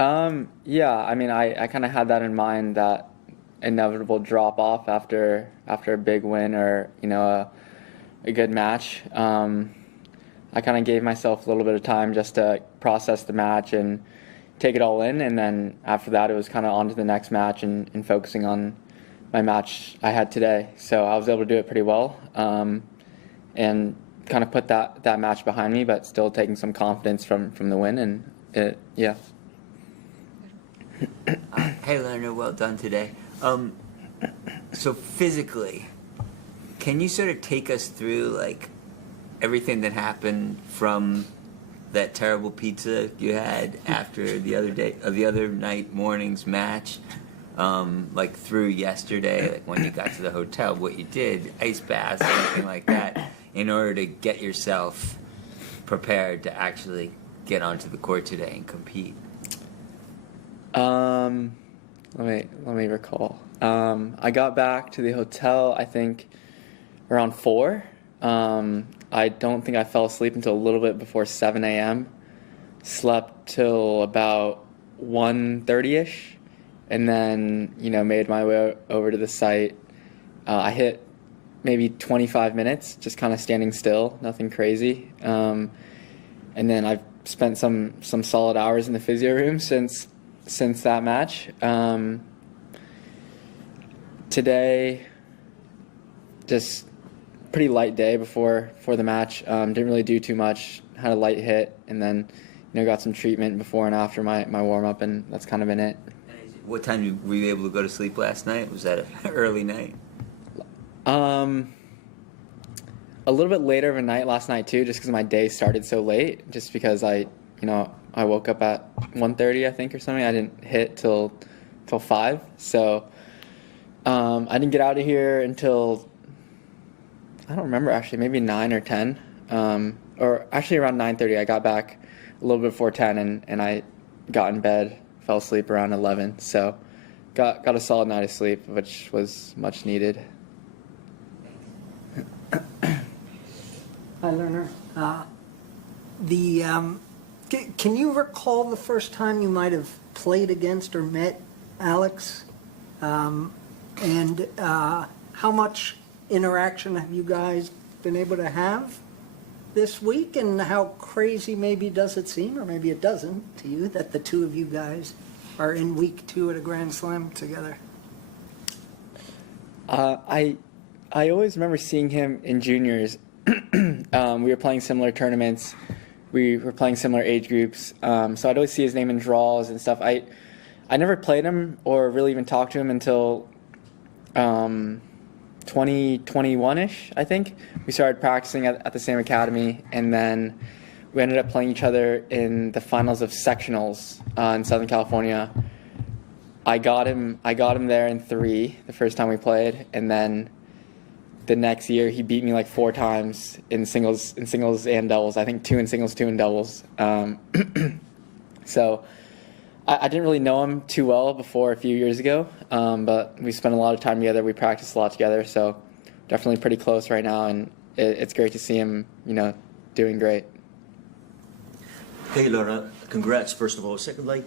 Yeah, I mean, I kind of had that in mind, that inevitable drop off after a big win or a good match. I kind of gave myself a little bit of time just to process the match and take it all in, and then after that it was kind of on to the next match and focusing on my match I had today. So I was able to do it pretty well, and kind of put that match behind me, but still taking some confidence from the win, and yeah. Hey Leonard, well done today. So physically, can you sort of take us through like everything that happened from that terrible pizza you had after the other night morning's match, like through yesterday, like when you got to the hotel, what you did, ice baths, anything like that, in order to get yourself prepared to actually get onto the court today and compete? Let me recall. I got back to the hotel, I think, around 4. I don't think I fell asleep until a little bit before 7 a.m. Slept till about 1:30ish, and then made my way over to the site. I hit maybe 25 minutes, just kind of standing still, nothing crazy. And then I've spent some solid hours in the physio room since that match. Today, just pretty light day before the match. Didn't really do too much. Had a light hit, and then got some treatment before and after my warm up, and that's kind of been it. What time were you able to go to sleep last night? Was that an early night? A little bit later of a night last night too, just because my day started so late. Just because I woke up at 1:30, I think, or something. I didn't hit till 5, so I didn't get out of here until, I don't remember actually, maybe 9 or 10, or actually around 9:30. I got back a little bit before 10, and I got in bed, fell asleep around 11. So got a solid night of sleep, which was much needed. Hi, Lerner. Can you recall the first time you might have played against or met Alex? And how much interaction have you guys been able to have this week? And how crazy maybe does it seem, or maybe it doesn't to you, that the two of you guys are in week 2 at a Grand Slam together? I always remember seeing him in juniors. We were playing similar tournaments. We were playing similar age groups. So I'd always see his name in draws and stuff. I never played him or really even talked to him until 2021-ish, I think. We started practicing at the same academy, and then we ended up playing each other in the finals of sectionals in Southern California. I got him there in 3 the first time we played, and then the next year he beat me like 4 times in singles and doubles. I think 2 in singles, 2 in doubles. So I didn't really know him too well before a few years ago, but we spent a lot of time together. We practiced a lot together, so definitely pretty close right now, and it's great to see him, doing great. Okay, Lorna, congrats, first of all. Secondly,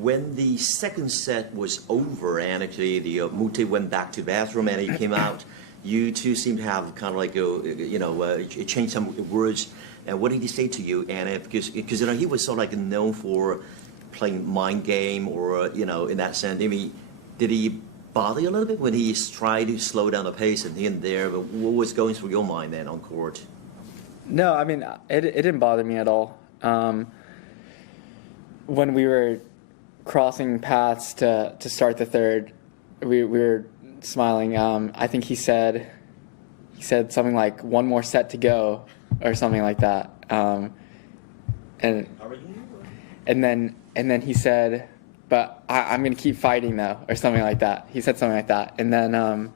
when the second set was over and actually the Moutet went back to the bathroom and he came out, you two seem to have kind of like changed some words. And what did he say to you? And because he was sort of like known for playing mind game, or in that sense. I mean, did he bother you a little bit when he tried to slow down the pace and here and there? But what was going through your mind then on court? No, I mean, it didn't bother me at all. When we were crossing paths to start the third, we were smiling. I think he said something like, "1 more set to go," or something like that. And then he said, "But I'm going to keep fighting though," or something like that. He said something like that. And then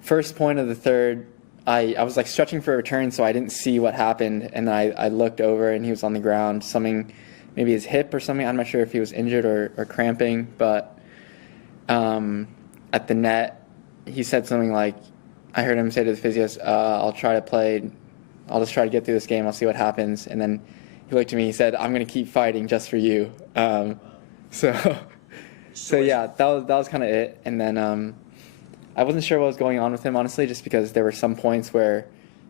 first point of the third, I was like stretching for a return, so I didn't see what happened. And I looked over, and he was on the ground, something, maybe his hip or something. I'm not sure if he was injured or cramping, but at the net, he said something like, I heard him say to the physios, I'll just try to get through this game. I'll see what happens. And then he looked at me, he said, "I'm going to keep fighting just for you." So yeah, that was kind of it. And then I wasn't sure what was going on with him, honestly, just because there were some points where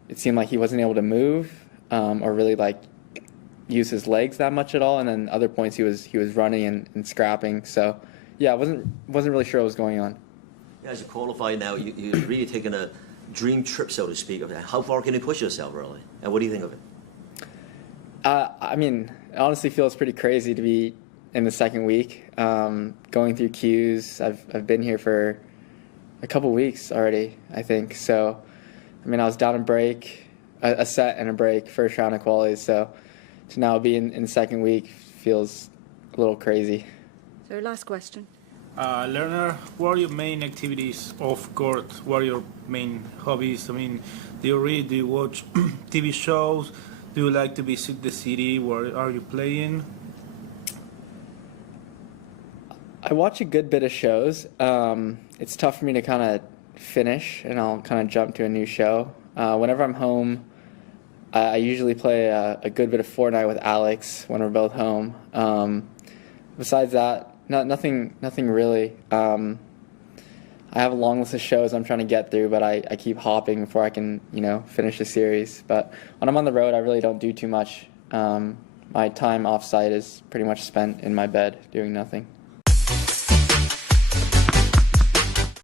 it seemed like he wasn't able to move or really like use his legs that much at all, and then other points he was running and scrapping. So yeah, I wasn't really sure what was going on. Yeah, as a qualifier now, you've really taken a dream trip, so to speak. How far can you push yourself, really? And what do you think of it? I mean, it honestly feels pretty crazy to be in the second week, going through queues. I've been here for a couple weeks already, I think. So, I mean, I was down a break, a set and a break, first round of qualies. So, to now be in the second week feels a little crazy. So, last question. Learner, what are your main activities off court? What are your main hobbies? I mean, do you read? Do you watch TV shows? Do you like to visit the city? Where are you playing? I watch a good bit of shows. It's tough for me to kind of finish, and I'll kind of jump to a new show. Whenever I'm home, I usually play a good bit of Fortnite with Alex when we're both home. Besides that, nothing really. I have a long list of shows I'm trying to get through, but I keep hopping before I can, finish the series. But when I'm on the road, I really don't do too much. My time off-site is pretty much spent in my bed doing nothing.